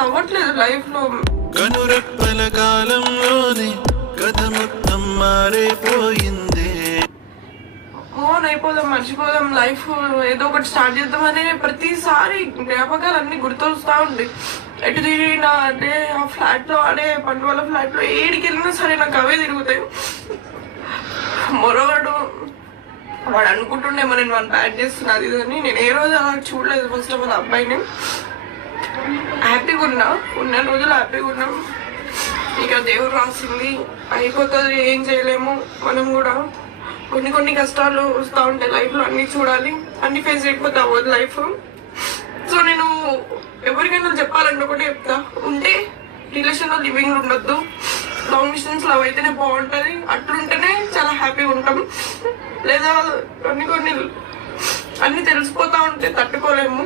అసలు అవ్వట్లేదు లైఫ్ లో. కనురెప్పల కాలంలోనే కథ మొత్తం మారిపోయింది. మోన్ అయిపోదాం, మర్చిపోదాం, లైఫ్ ఏదో ఒకటి స్టార్ట్ చేద్దామని ప్రతిసారి జ్ఞాపకాలు అన్ని గుర్తొస్తా ఉంది. ఎటు తిరిగినా అంటే ఆ ఫ్లాట్ లో ఆడే పండు వాళ్ళ ఫ్లాట్ లో ఏడికి వెళ్ళినా సరే నాకు అవే తిరుగుతాయి. మొరవాడు వాడు అనుకుంటుండే నేను వాడిని బ్యాడ్ చేస్తున్నది అని. నేను ఏ రోజు అలా చూడలేదు. ఫస్ట్ ఆఫ్ ఆల్ అబ్బాయిని హ్యాపీగా ఉన్న రోజులు హ్యాపీగా ఉన్నాం. ఇక దేవుడు రాసింది అయిపోతుంది, ఏం చేయలేము. మనం కూడా కొన్ని కష్టాలు వస్తూ ఉంటాయి లైఫ్లో, అన్ని చూడాలి, అన్ని ఫేస్ చేయకపోతే అవ్వదు లైఫ్. సో నేను ఎవరికైనా చెప్పాలంటే ఒకటి చెప్తా, ఉంటే రిలేషన్లో లివింగ్ ఉండొద్దు. లాంగ్ డిస్టెన్స్ లవ్ అయితేనే బాగుంటుంది, అట్లుంటేనే చాలా హ్యాపీగా ఉంటాం. లేదా కొన్ని అన్ని తెలిసిపోతా ఉంటే తట్టుకోలేము.